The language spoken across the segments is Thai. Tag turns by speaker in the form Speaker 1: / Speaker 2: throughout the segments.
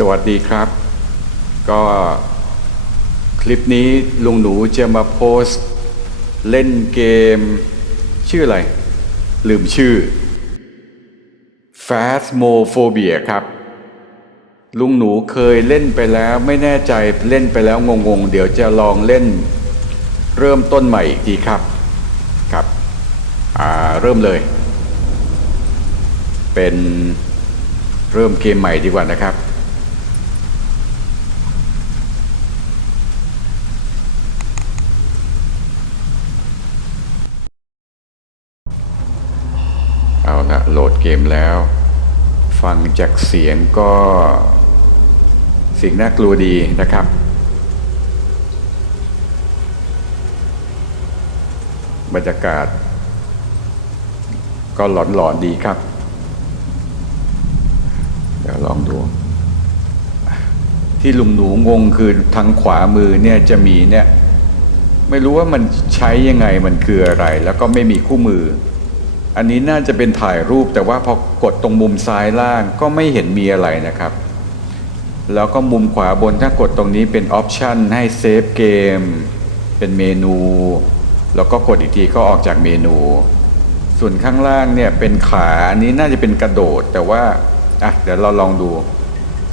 Speaker 1: สวัสดีครับ ก็คลิปนี้ลุงหนูจะมาโพสต์ เล่นเกม ชื่ออะไร ลืมชื่อ Phasmophobia ครับ ลุงหนูเคยเล่นไปแล้วไม่แน่ใจเล่นไปแล้วงงๆ เดี๋ยวจะลองเล่น เริ่มต้นใหม่อีกทีครับครับอ่าเริ่มเลย เป็นเริ่มเกมใหม่ดีกว่านะครับ เอาละโหลดเกมแล้ว ฟังจากเสียงก็สียงน่ากลัวดีนะครับ บรรยากาศ ก็หลอนๆดีครับ เดี๋ยวลองดู ที่ลุงหนูงงคือทางขวามือเนี่ยจะมีเนี่ย ไม่รู้ว่ามันใช้ยังไงมันคืออะไร แล้วก็ไม่มีคู่มือ อันนี้น่าจะเป็นถ่ายรูปแต่ว่าพอกดตรงมุมซ้ายล่างก็ไม่เห็นมีอะไรนะครับ แล้วก็มุมขวาบนถ้ากดตรงนี้เป็นออปชันให้เซฟเกม เป็นเมนู แล้วก็กดอีกทีก็ออกจากเมนู ส่วนข้างล่างเนี่ยเป็นขาอันนี้น่าจะเป็นกระโดด แต่ว่าอะเดี๋ยวเราลองดู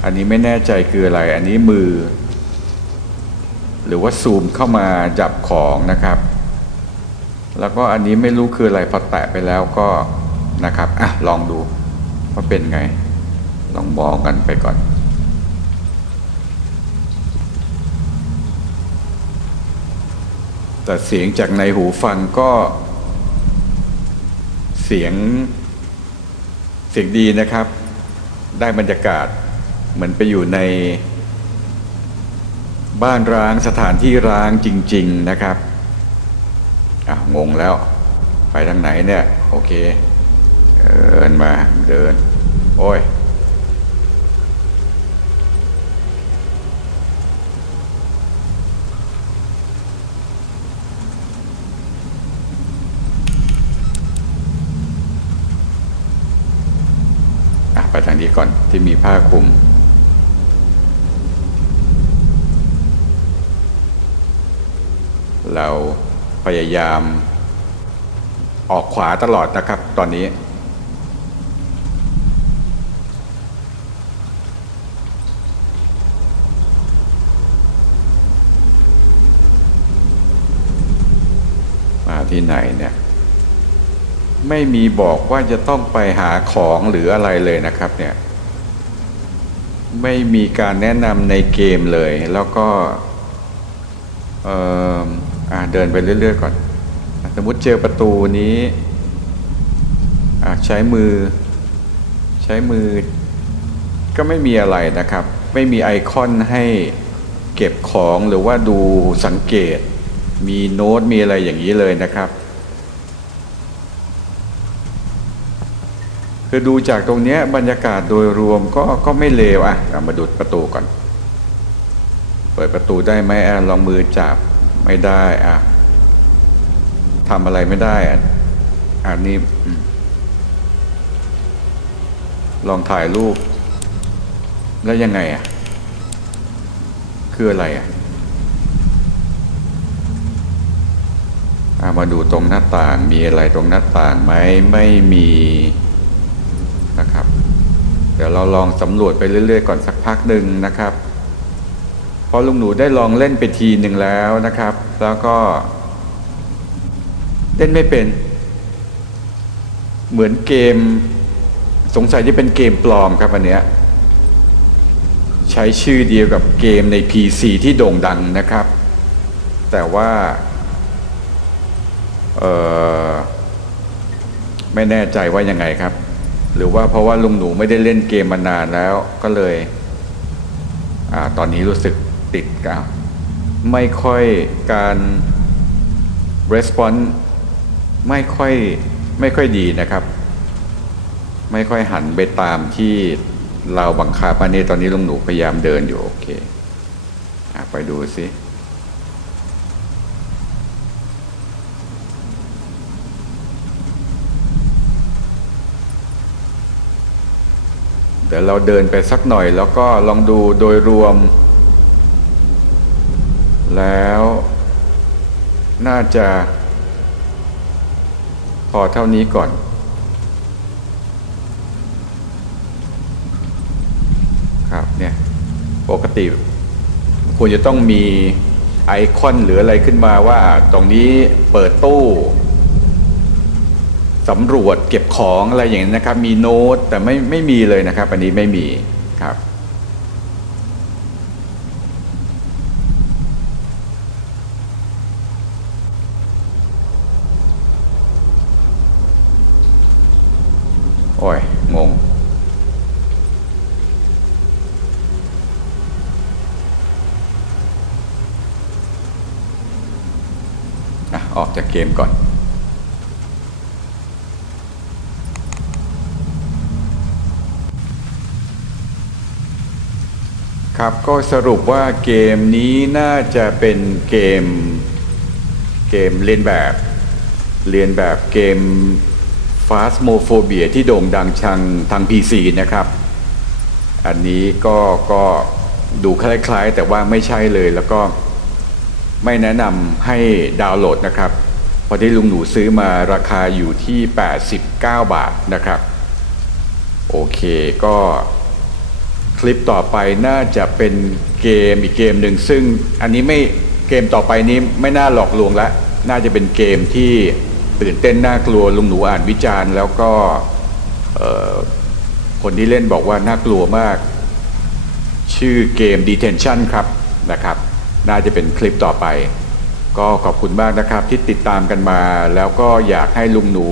Speaker 1: อันนี้ไม่แน่ใจคืออะไร อันนี้มือ หรือว่าซูมเข้ามาจับของนะครับ แล้วก็อันนี้ไม่รู้คืออะไรพอแตะไปแล้วก็นะครับอะลองดูว่าเป็นไง ลองมองกันไปก่อนแต่เสียงจากในหูฟังก็ เสียงเสียงดีนะครับ ได้บรรยากาศ เหมือนไปอยู่ใน บ้านร้างสถานที่ร้างจริง ๆ นะครับ อะงงแล้ว ไปทางไหนเนี่ย โอเค เดินมาเดิน โอ้ยไปทางนี้ก่อนที่มีผ้าคลุมเรา พยายามออกขวาตลอดนะครับ ตอนนี้ มาที่ไหนเนี่ย ไม่มีบอกว่าจะต้องไปหาของหรืออะไรเลยนะครับเนี่ยไม่มีการแนะนำในเกมเลย แล้วก็เอ่อ เดินไปเรื่อย ๆ ก่อน สมมติเจอประตูนี้ใช้มือ ใช้มือก็ไม่มีอะไรนะครับ ไม่มีไอคอนให้เก็บของหรือว่าดูสังเกต มีโน้ตมีอะไรอย่างนี้เลยนะครับ คือดูจากตรงนี้บรรยากาศโดยรวมก็ก็ไม่เลวอะมาดูประตูก่อน เปิดประตูได้ไหมลองมือจับ ไม่ได้อะทำอะไรไม่ได้อะอันนี้ลองถ่ายรูป แล้วยังไงอะ คืออะไรอะอะมาดูตรงหน้าต่าง มีอะไรตรงหน้าต่างไหมไม่มีนะครับ เดี๋ยวเราลองสำรวจไปเรื่อย ๆ ก่อนสักพักหนึ่งนะครับ พอลุงหนูได้ลองเล่นไปทีหนึ่งแล้วนะครับ แล้วก็ เล่นไม่เป็น เหมือนเกม สงสัยจะเป็นเกมปลอมครับอันเนี้ยใช้ชื่อเดียวกับเกมใน PC ที่โด่งดังนะครับ แต่ว่าเออไม่แน่ใจว่ายังไงครับ หรือว่าเพราะว่าลุงหนูไม่ได้เล่นเกมมานานแล้วก็เลยอาตอนนี้รู้สึก ติดกับ ไม่ค่อยการ response ไม่ค่อยไม่ค่อยดีนะครับ ไม่ค่อยหันไปตามที่เราบังคับอันนี้ตอนนี้ลุงหนูพยายามเดินอยู่โอเคอไปดูสิเดี๋ยวเราเดินไปสักหน่อยแล้วก็ลองดูโดยรวม แล้วน่าจะพอเท่านี้ก่อน ครับเนี่ยปกติควรจะต้องมีไอคอนหรืออะไรขึ้นมาว่าตรงนี้เปิดตู้สำรวจเก็บของอะไรอย่างนี้นะครับ มีโน้ตแต่ไม่ไม่มีเลยนะครับ อันนี้ไม่มีครับ โอ้ย งงอะออกจากเกมก่อนครับก็สรุปว่าเกมนี้น่าจะเป็นเกม เกมเลียนแบบ เรียนแบบเกม f a s m o p h o b i a ที่โด่งดังชังทาง PC นะครับ อันนี้ก็ก็ดูคล้ายๆ แต่ว่าไม่ใช่เลยแล้วก็ไม่แนะนำให้ดาวน์โหลดนะครับเพอที่ลุงหนูซื้อมาราคาอยู่ที่ 89 บาทนะครับ โอเคก็คลิปต่อไปน่าจะเป็นเกมอีกเกมหนึ่งซึ่งอันนี้ไม่เกมต่อไปนี้ไม่น่าหลอกลวงและน่าจะเป็นเกมที่ ตื่นเต้นน่ากลัวลุงหนูอ่านวิจารณ์ แล้วก็คนที่เล่นบอกว่าน่ากลัวมาก ชื่อเกม Detention ครับนะครับ น่าจะเป็นคลิปต่อไป ก็ขอบคุณมากนะครับที่ติดตามกันมา แล้วก็อยากให้ลุงหนู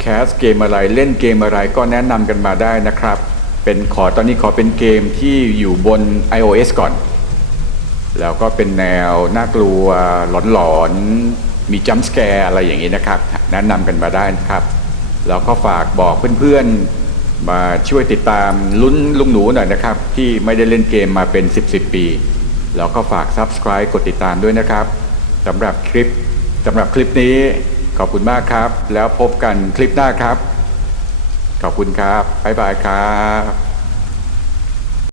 Speaker 1: แคสเกมอะไรเล่นเกมอะไรก็แนะนำกันมาได้นะครับ เป็นขอตอนนี้ขอเป็นเกมที่อยู่บน iOS ก่อน แล้วก็เป็นแนวน่ากลัวหลอนๆ มีจัมป์สแกร์อะไรอย่างนี้นะครับ แนะนำกันมาได้นะครับ แล้วก็ฝากบอกเพื่อนๆ มาช่วยติดตามลุ้นลุงหนูหน่อยนะครับ ที่ไม่ได้เล่นเกมมาเป็น 10 10 ปี แล้วก็ฝาก Subscribe กดติดตามด้วยนะครับสำหรับคลิปสำหรับคลิปนี้ขอบคุณมากครับ แล้วพบกันคลิปหน้าครับ ขอบคุณครับบ๊ายบายครับ